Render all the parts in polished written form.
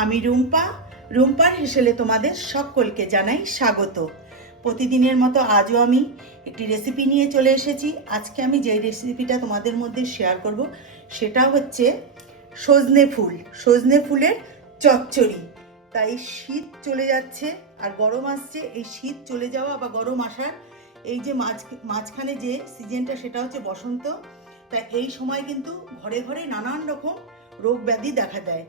আমি রুম্পা, রুম্পার হেসেলে তোমাদের সকলকে জানাই স্বাগত। প্রতিদিনের মতো আজও আমি একটি রেসিপি নিয়ে চলে এসেছি। আজকে আমি যে রেসিপিটা তোমাদের মধ্যে শেয়ার করব সেটা হচ্ছে সজনে ফুলের চচ্চড়ি। তাই শীত চলে যাচ্ছে আর গরম আসছে। এই শীত চলে যাওয়া বা গরম আসার এই যে মাঝখানে যে সিজনটা সেটা হচ্ছে বসন্ত। তাই এই সময় কিন্তু ঘরে ঘরে নানান রকম রোগ ব্যাধি দেখা দেয়।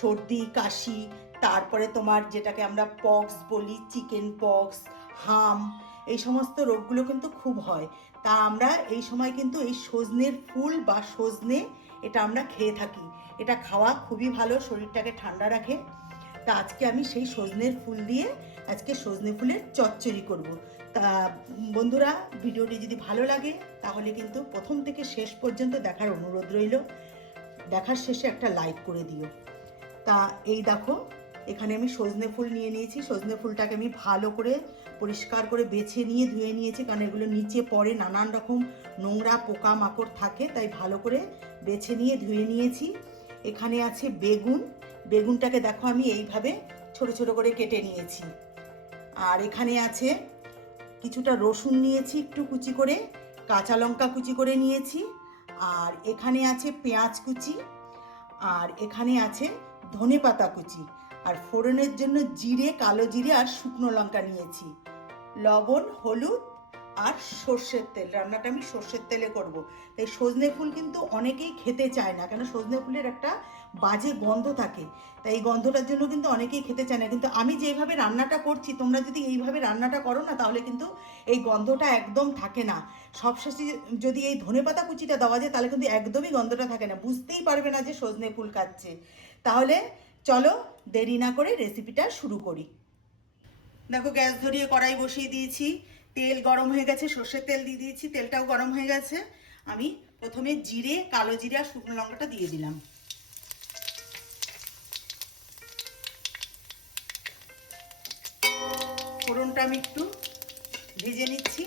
সর্দি, কাশি, তারপরে তোমার যেটাকে আমরা পক্স বলি, চিকেন পক্স, হাম, এই সমস্ত রোগগুলো কিন্তু খুব হয়। তা আমরা এই সময় কিন্তু এই সজনের ফুল বা সজনে এটা আমরা খেয়ে থাকি। এটা খাওয়া খুবই ভালো, শরীরটাকে ঠান্ডা রাখে। তা আজকে আমি সেই সজনের ফুল দিয়ে আজকে সজনে ফুলের চচ্চড়ি করব। তা বন্ধুরা, ভিডিওটি যদি ভালো লাগে তাহলে কিন্তু প্রথম থেকে শেষ পর্যন্ত দেখার অনুরোধ রইল। দেখার শেষে একটা লাইক করে দিও। তা এই দেখো, এখানে আমি সজনে ফুল নিয়ে নিয়েছি। সজনে ফুলটাকে আমি ভালো করে পরিষ্কার করে বেছে নিয়ে ধুয়ে নিয়েছি, কারণ এগুলো নিচে পড়ে নানান রকম নোংরা পোকা মাকড় থাকে, তাই ভালো করে বেছে নিয়ে ধুয়ে নিয়েছি। এখানে আছে বেগুন। বেগুনটাকে দেখো আমি এইভাবে ছোট ছোট করে কেটে নিয়েছি। আর এখানে আছে কিছুটা রসুন নিয়েছি একটু কুচি করে, কাঁচা লঙ্কা কুচি করে নিয়েছি। আর এখানে আছে পেঁয়াজ কুচি, আর এখানে আছে ধনেপাতা কুচি। আর ফোড়নের জন্য জিরে, কালো জিরে আর শুকনো লঙ্কা নিয়েছি। লবণ, হলুদ আর সর্ষের তেল। রান্নাটা আমি সর্ষের তেলে করব। তাই সজনে ফুল কিন্তু অনেকেই খেতে চায় না, কেন সজনে ফুলের একটা বাজে গন্ধ থাকে। তাই এই গন্ধটার জন্য কিন্তু অনেকেই খেতে চায় না। কিন্তু আমি যেভাবে রান্নাটা করছি, তোমরা যদি এইভাবে রান্নাটা করো না, তাহলে কিন্তু এই গন্ধটা একদম থাকে না। সবশেষে যদি এই ধনেপাতা কুচিটা দেওয়া যায় তাহলে কিন্তু একদমই গন্ধটা থাকে না, বুঝতেই পারবে না যে সজনে ফুল খাচ্ছে। তাহলে চলো দেরি না করে রেসিপিটা শুরু করি। দেখো, গ্যাস ধরিয়ে কড়াই বসিয়ে দিয়েছি, তেল গরম হয়ে গেছে, সর্ষের তেল দিয়ে দিয়েছি, তেলটাও গরম হয়ে গেছে। আমি প্রথমে জিরে, কালো জিরে আর শুকনো লঙ্কাটা দিয়ে দিলাম। ফোড়নটা আমি একটু ভেজে নিচ্ছি।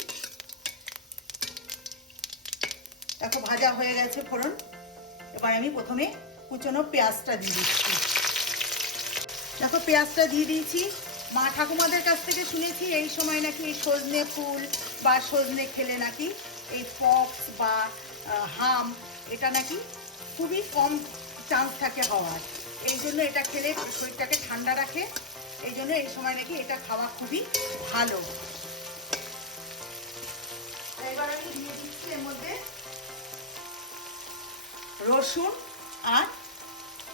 দেখো ভাজা হয়ে গেছে ফোড়ন। এবার আমি প্রথমে কুচনো পেঁয়াজটা দিয়ে দিচ্ছি। দেখো পেঁয়াজটা দিয়ে দিয়েছি। মা ঠাকুমাদের কাছ থেকে শুনেছি এই সময় নাকি এই সজনে ফুল বা সজনে খেলে নাকি এই পক্স বা হাম এটা নাকি খুবই কম চান্স থাকে হওয়ার। এই জন্য এটা খেলে শরীরটাকে ঠান্ডা রাখে। এই জন্য এই সময় নাকি এটা খাওয়া খুবই ভালো। এবার আমি দিয়ে দিচ্ছি এর মধ্যে রসুন আর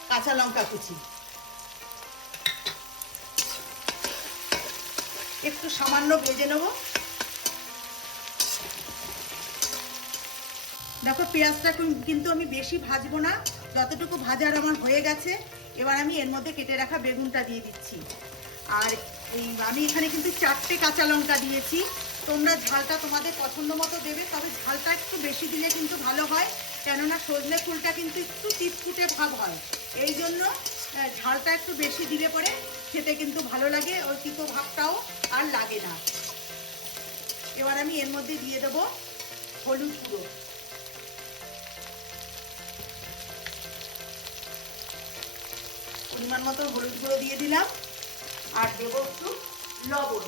কাঁচা লঙ্কা কুচি। একটু সামান্য ভেজে নেব। দেখো পেঁয়াজটা কিন্তু আমি বেশি ভাজবো না, যতটুকু ভাজার আমার হয়ে গেছে। এবার আমি এর মধ্যে কেটে রাখা বেগুনটা দিয়ে দিচ্ছি। আর আমি এখানে কিন্তু 4টে কাঁচা লঙ্কা দিয়েছি। তোমরা ঝালটা তোমাদের পছন্দ মতো দেবে, তবে ঝালটা একটু বেশি দিলে কিন্তু ভালো হয়, কেননা সজনে ফুলটা কিন্তু একটু চিটকুটে ভাব হয়। এই জন্য ঝালটা একটু বেশি দিলে পরে খেতে কিন্তু ভালো লাগে, ওই তিতো ভাবটাও আর লাগে না। এবার আমি এর মধ্যে দিয়ে দেবো হলুদ গুঁড়ো। পরিমাণ মতো হলুদ গুঁড়ো দিয়ে দিলাম। আর দেবো একটু লবণ।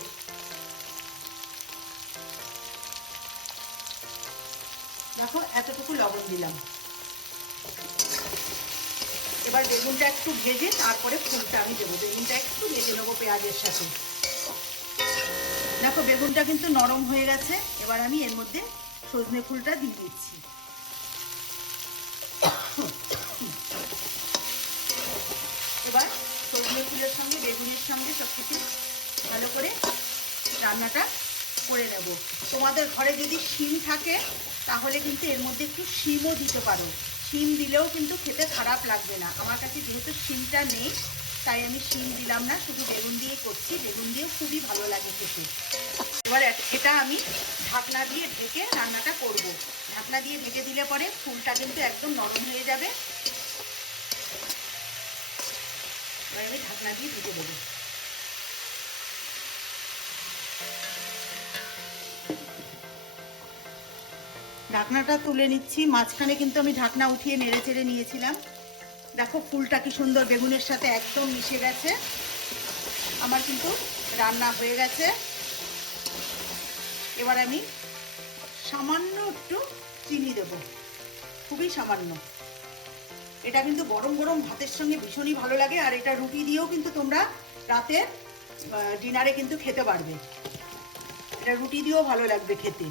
দেখো এতটুকু লবণ দিলাম। এবার বেগুনটা একটু ভেজে তারপরে ফুলটা আমি দেবো। বেগুনটা একটু ভেজে নেবো পেঁয়াজের সাথে। দেখো বেগুনটা কিন্তু নরম হয়ে গেছে। এবার আমি এর মধ্যে সজনে ফুলটা দিয়ে দিচ্ছি। এবার সজনে ফুলের সঙ্গে বেগুনের সঙ্গে সব কিছু ভালো করে রান্নাটা করে নেব। তোমাদের ঘরে যদি শিম থাকে তাহলে কিন্তু এর মধ্যে একটু শিমও দিতে পারো। শিম দিলেও কিন্তু খেতে খারাপ লাগবে না। আমার কাছে যেহেতু শিমটা নেই তাই আমি শিম দিলাম না, শুধু বেগুন দিয়ে করছি। বেগুন দিয়ে খুবই ভালো লাগে খেতে। এবার এটা আমি ঢাকনা দিয়ে ঢেকে রান্নাটা করব। ঢাকনা দিয়ে ঢেকে দিলে পরে ফুলটা কিন্তু একদম নরম হয়ে যাবে। এবার আমি ঢাকনা দিয়ে ঢেকে দেবো। ঢাকনাটা তুলে নিচ্ছি। মাঝখানে কিন্তু আমি ঢাকনা উঠিয়ে নেড়ে চেড়ে নিয়েছিলাম। দেখো ফুলটা কি সুন্দর বেগুনের সাথে একদম মিশে গেছে। আমার কিন্তু রান্না হয়ে গেছে। এবার আমি সামান্য একটু চিনি দেব, খুবই সামান্য। এটা কিন্তু গরম গরম ভাতের সঙ্গে ভীষণই ভালো লাগে, আর এটা রুটি দিয়েও কিন্তু তোমরা রাতে ডিনারে কিন্তু খেতে পারবে। এটা রুটি দিয়েও ভালো লাগবে খেতে।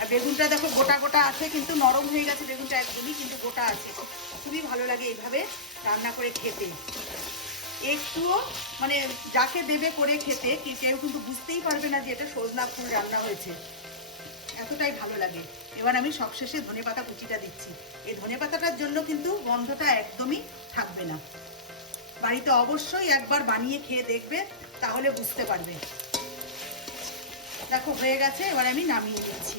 আর বেগুনটা দেখো গোটা গোটা আছে, কিন্তু নরম হয়ে গেছে বেগুনটা একদমই, কিন্তু গোটা আছে। খুবই ভালো লাগে এইভাবে রান্না করে খেতে। একটুও মানে যাকে দেবে করে খেতে কেউ কিন্তু বুঝতেই পারবে না যে এটা সজনা ফুল রান্না হয়েছে, এতটাই ভালো লাগে। এবার আমি সবশেষে ধনেপাতা কুচিটা দিচ্ছি। এই ধনেপাতাটার জন্য কিন্তু গন্ধটা একদমই থাকবে না। বাড়িতে অবশ্যই একবার বানিয়ে খেয়ে দেখবে, তাহলে বুঝতে পারবে। দেখো হয়ে গেছে, এবার আমি নামিয়ে নিচ্ছি।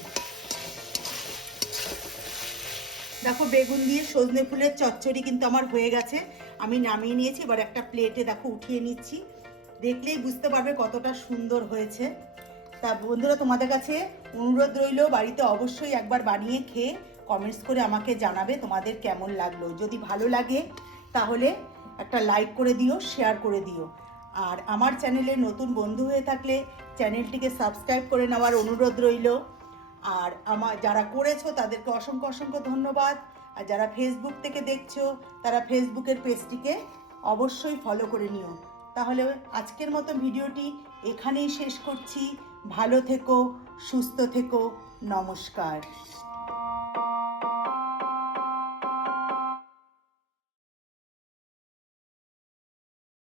দেখো বেগুন দিয়ে সজনে ফুলের চচ্চড়ি কিন্তু আমার হয়ে গেছে, আমি নামিয়ে নিয়েছি। এবার একটা প্লেটে দেখো উঠিয়ে নিচ্ছি, দেখলেই বুঝতে পারবে কতটা সুন্দর হয়েছে। তা বন্ধুরা, তোমাদের কাছে অনুরোধ রইল, বাড়িতে অবশ্যই একবার বানিয়ে খেয়ে কমেন্টস করে আমাকে জানাবে তোমাদের কেমন লাগলো। যদি ভালো লাগে তাহলে একটা লাইক করে দিও, শেয়ার করে দিও। আর আমার চ্যানেলে নতুন বন্ধু হয়ে থাকলে চ্যানেলটিকে সাবস্ক্রাইব করে নেওয়ার অনুরোধ রইল। আর আমার যারা করেছো তাদেরকে অসংখ্য অসংখ্য ধন্যবাদ। আর যারা ফেসবুক থেকে দেখছো তারা ফেসবুকের পেজটিকে অবশ্যই ফলো করে নিও। তাহলে আজকের মতো ভিডিওটি এখানেই শেষ করছি। ভালো থেকো, সুস্থ থেকো, নমস্কার।